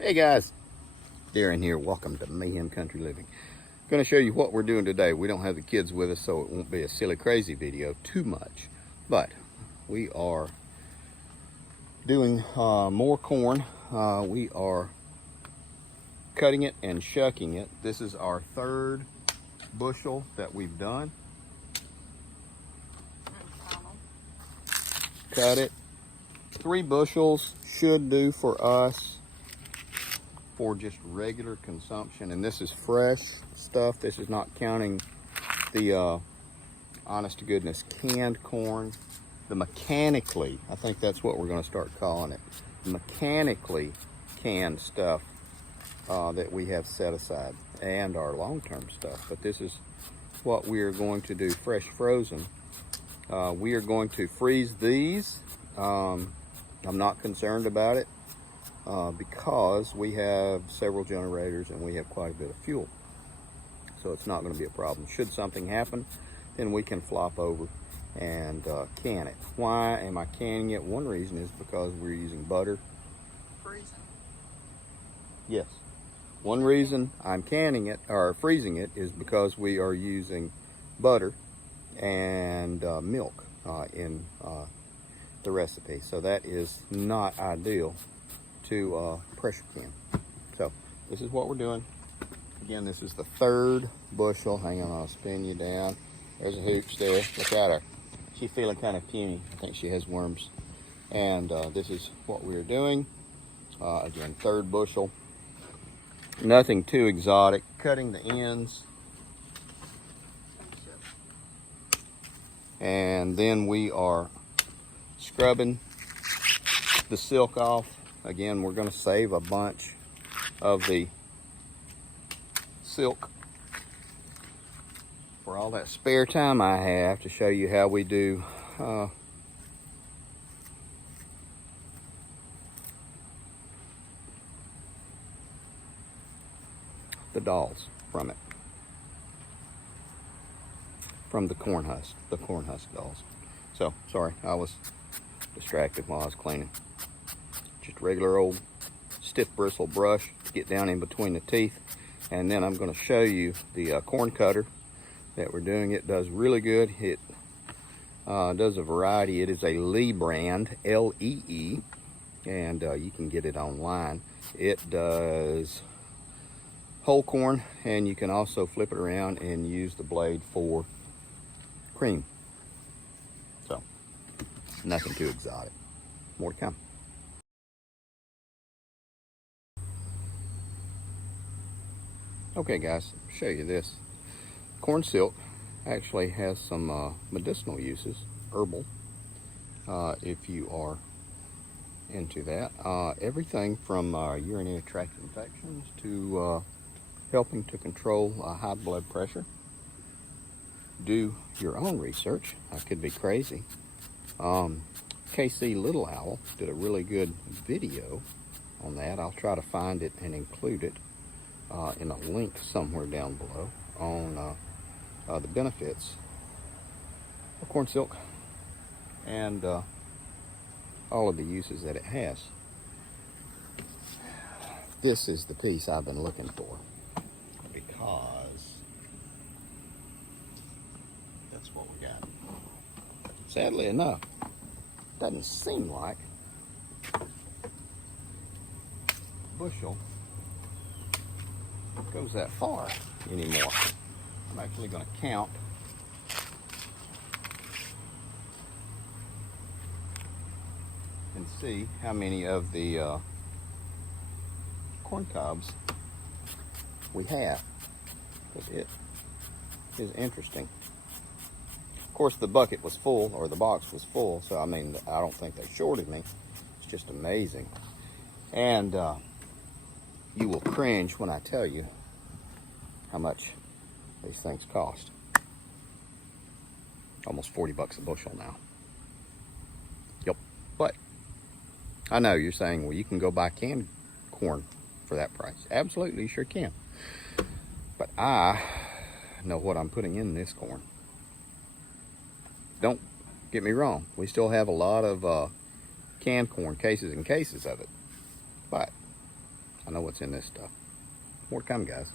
Hey guys, Darren here. Welcome to Mayhem Country Living. Going to show you what we're doing today. We don't have the kids with us, so it won't be a silly crazy video too much. But we are doing more corn. We are cutting it and shucking it. This is our third bushel that we've done. Cut it. 3 bushels should do for us for just regular consumption, and this is fresh stuff. This is not counting the honest to goodness canned corn, the mechanically, I think that's what we're going to start calling it, mechanically canned stuff that we have set aside, and our long-term stuff. But this is what we are going to do, fresh frozen. We are going to freeze these. I'm not concerned about it. Because we have several generators and we have quite a bit of fuel. So it's not going to be a problem. Should something happen, then we can flop over and can it. Why am I canning it? One reason is because we're using butter. Freezing. Yes. One reason I'm canning it or freezing it is because we are using butter and milk in the recipe. So that is not ideal to pressure can. So this is what we're doing. Again, this is the third bushel. Hang on, I'll spin you down. There's a hooch there. Look at her. She's feeling kind of puny. I think she has worms. And this is what we're doing. Again, third bushel. Nothing too exotic. Cutting the ends. And then we are scrubbing the silk off. Again, we're going to save a bunch of the silk for all that spare time I have to show you how we do the dolls from it, from the corn husk dolls. So sorry, I was distracted while I was cleaning. Just a regular old stiff bristle brush to get down in between the teeth. And then I'm going to show you the corn cutter that we're doing. It does really good. It does a variety. It is a Lee brand, L-E-E, and you can get it online. It does whole corn, and you can also flip it around and use the blade for cream. So nothing too exotic. More to come. Okay guys, I'll show you this. Corn silk actually has some medicinal uses, herbal, if you are into that. Everything from urinary tract infections to helping to control high blood pressure. Do your own research. I could be crazy. KC Little Owl did a really good video on that. I'll try to find it and include it in a link somewhere down below on the benefits of corn silk and all of the uses that it has. This is the piece I've been looking for because that's what we got. Sadly enough, doesn't seem like bushel goes that far anymore. I'm actually going to count and see how many of the corn cobs we have, because it is interesting. Of course, the bucket was full, or the box was full, so I mean, I don't think they shorted me. It's just amazing. And you will cringe when I tell you how much these things cost. Almost 40 bucks a bushel now. Yep. But I know you're saying, well, you can go buy canned corn for that price. Absolutely, you sure can. But I know what I'm putting in this corn. Don't get me wrong. We still have a lot of canned corn, cases and cases of it. But I know what's in this stuff. More to come, guys.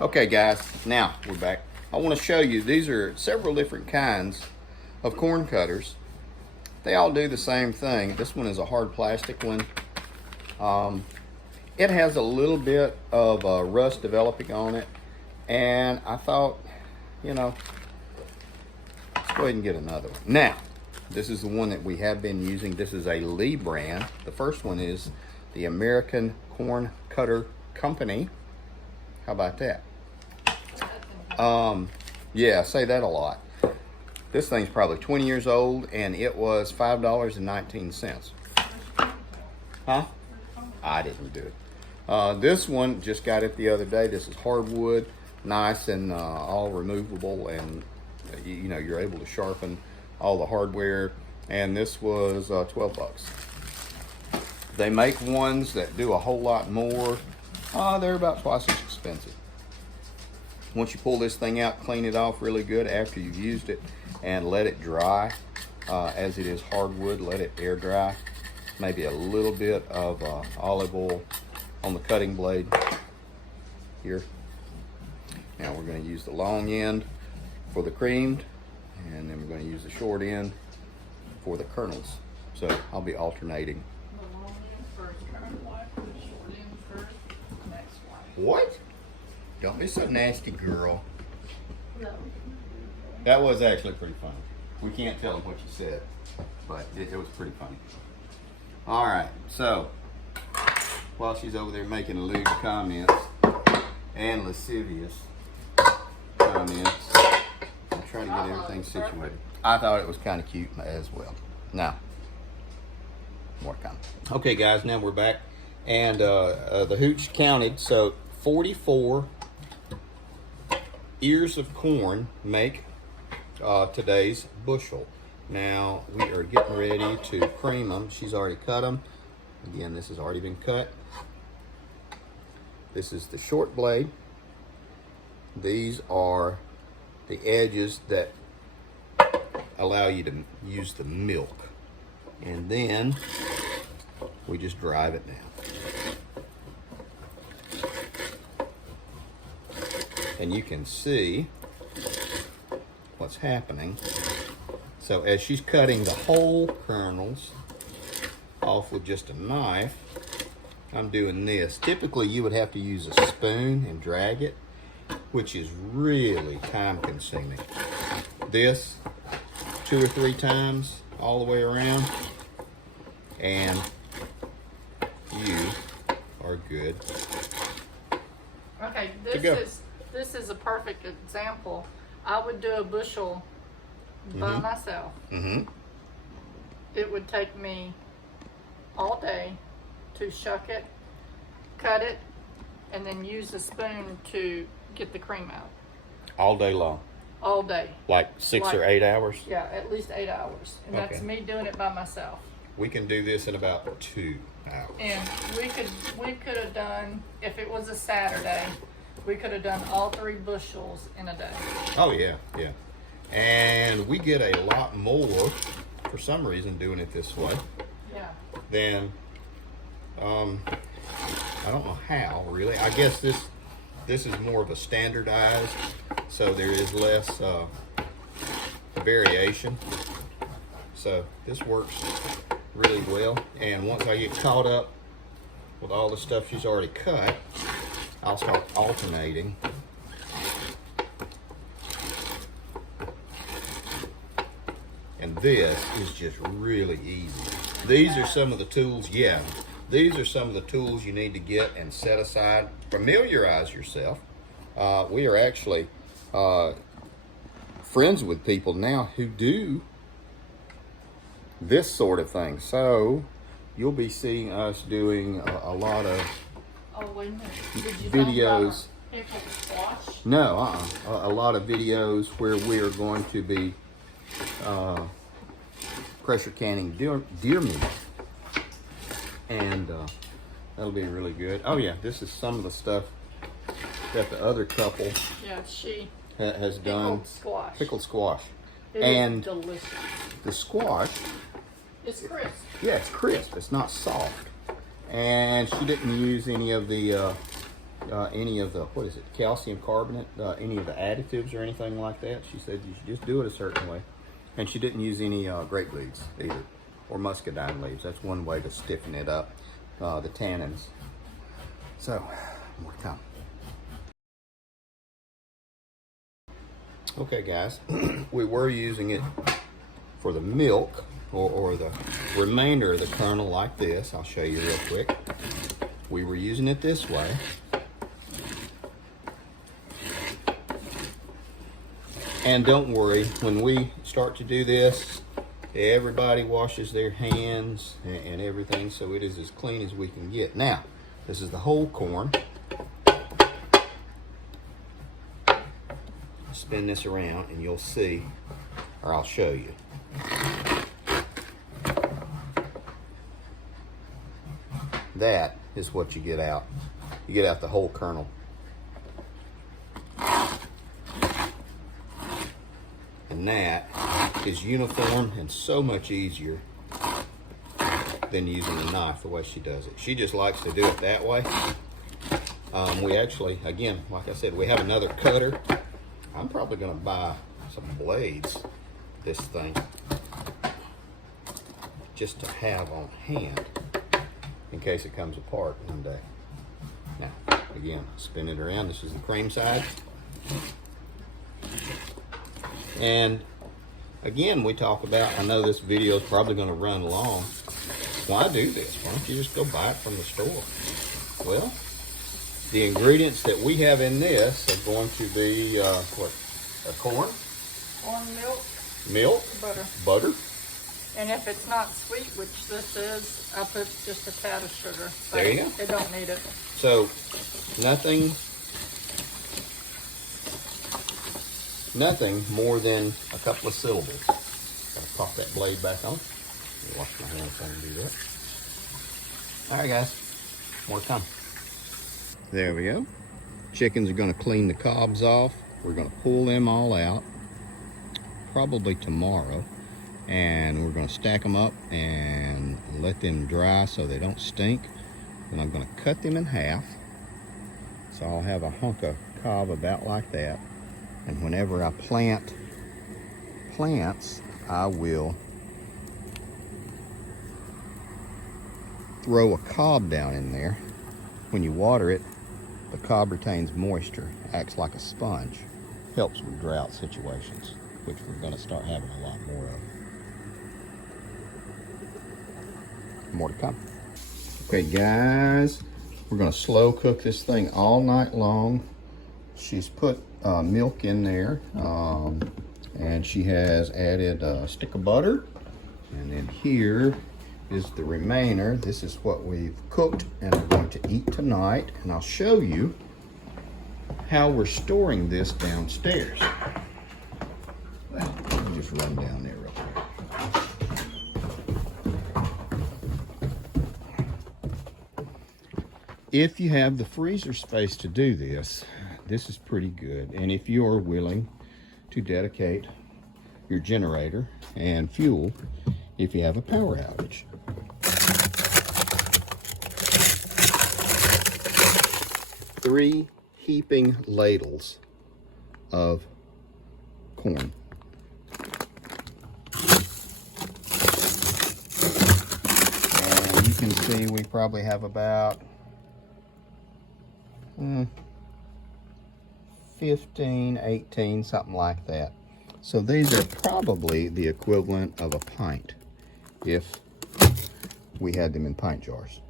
Okay, guys, now we're back. I want to show you, these are several different kinds of corn cutters. They all do the same thing. This one is a hard plastic one. It has a little bit of rust developing on it, and I thought, you know, let's go ahead and get another one. Now, this is the one that we have been using. This is a Lee brand. The first one is the American Corn Cutter Company. How about that? Yeah, I say that a lot. This thing's probably 20 years old, and it was $5.19. Huh? I didn't do it. This one, just got it the other day. This is hardwood, nice and all removable, and you know, you're able to sharpen all the hardware. And this was 12 bucks. They make ones that do a whole lot more. They're about twice as expensive. Once you pull this thing out, clean it off really good after you've used it, and let it dry. As it is hardwood, let it air dry. Maybe a little bit of olive oil on the cutting blade here. Now we're going to use the long end for the creamed, and then we're going to use the short end for the kernels. So I'll be alternating. The long end first, kernel wipe, the short end first, next wipe. What? Don't be so nasty, girl. No. That was actually pretty funny. We can't tell them what you said, but it was pretty funny. All right, so while she's over there making lewd comments and lascivious comments, I'm trying to get everything situated. I thought it was kind of cute as well. Now, more to come. Okay, guys, now we're back, and the hooch counted, so 44 ears of corn make today's bushel. Now we are getting ready to cream them. She's already cut them. Again, this has already been cut. This is the short blade. These are the edges that allow you to use the milk. And then we just drive it down. And you can see what's happening. So as she's cutting the whole kernels off with just a knife, I'm doing this. Typically you would have to use a spoon and drag it, which is really time consuming. This 2 or 3 times all the way around, and you are good. Okay, go. this is a perfect example. I would do a bushel by myself. It would take me all day to shuck it, cut it, and then use a spoon to get the cream out. All day long? All day. Like 6 or 8 hours? Yeah, at least 8 hours. And that's Okay. me doing it by myself. We can do this in about 2 hours. And we could have done, if it was a Saturday, we could have done all 3 bushels in a day. Oh yeah, yeah. And we get a lot more, for some reason, doing it this way Yeah. than, I don't know how, really. I guess this is more of a standardized, so there is less variation. So this works really well. And once I get caught up with all the stuff she's already cut, I'll start alternating. And this is just really easy. These are some of the tools, these are some of the tools you need to get and set aside. Familiarize yourself. We are actually friends with people now who do this sort of thing. So you'll be seeing us doing a lot of Oh, wait a minute. Did you videos. Pick up a squash? No, a lot of videos where we are going to be pressure canning deer meat, and that'll be really good. Oh yeah, this is some of the stuff that the other couple has done. Squash. Pickled squash. It And is delicious. the squash, It's crisp. yeah, it's crisp. It's not soft. And she didn't use any of the what is it, calcium carbonate, any of the additives or anything like that. She said you should just do it a certain way. And she didn't use any grape leaves either, or muscadine leaves. That's one way to stiffen it up, the tannins. So, more to come. Okay guys, we were using it for the milk, or the remainder of the kernel like this. I'll show you real quick. We were using it this way. And don't worry, when we start to do this, everybody washes their hands and everything, so it is as clean as we can get. Now, this is the whole corn. I'll spin this around and you'll see, or I'll show you. That is what you get out. You get out the whole kernel. And that is uniform and so much easier than using a knife the way she does it. She just likes to do it that way. We actually, again, like I said, we have another cutter. I'm probably gonna buy some blades, this thing, just to have on hand in case it comes apart one day. Now, again, spin it around. This is the cream side. And again, we talk about, I know this video is probably going to run long. Why do this? Why don't you just go buy it from the store? Well, the ingredients that we have in this are going to be, corn? Corn, Milk. Butter. And if it's not sweet, which this is, I put just a tad of sugar. There you go. They don't need it. So, nothing more than a couple of syllables. Gotta pop that blade back on. Wash my hands so I can do that. Alright guys, more to come. There we go. Chickens are gonna clean the cobs off. We're gonna pull them all out, probably tomorrow. And we're gonna stack them up and let them dry so they don't stink. And I'm gonna cut them in half. So I'll have a hunk of cob about like that. And whenever I plant plants, I will throw a cob down in there. When you water it, the cob retains moisture, acts like a sponge, helps with drought situations, which we're going to start having a lot more of. More to come. Okay guys, we're going to slow cook this thing all night long. She's put milk in there, and she has added a stick of butter, and then here is the remainder. This is what we've cooked and are going to eat tonight, and I'll show you how we're storing this downstairs. Well, let me just run down there real quick. If you have the freezer space to do this, this is pretty good. And if you are willing to dedicate your generator and fuel if you have a power outage. Three heaping ladles of corn. And you can see we probably have about 15, 18, something like that. So these are probably the equivalent of a pint if we had them in pint jars.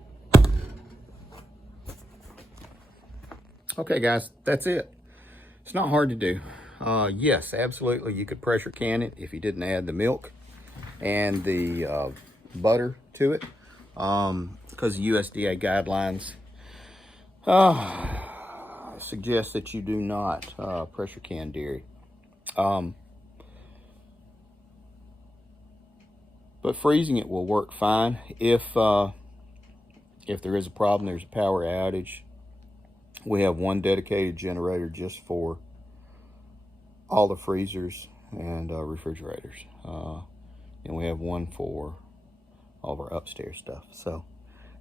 Okay guys, that's it. It's not hard to do. Yes, absolutely, you could pressure can it if you didn't add the milk and the butter to it, because USDA guidelines suggest that you do not pressure can dairy. But freezing it will work fine. If there is a problem, there's a power outage, we have one dedicated generator just for all the freezers and refrigerators. And we have one for all of our upstairs stuff. So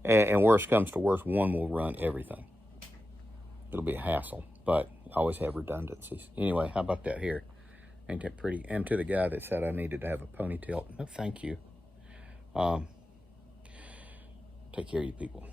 And worst comes to worst, one will run everything. It'll be a hassle, but I always have redundancies. Anyway, how about that here? Ain't that pretty? And to the guy that said I needed to have a ponytail, no thank you. Take care of you people.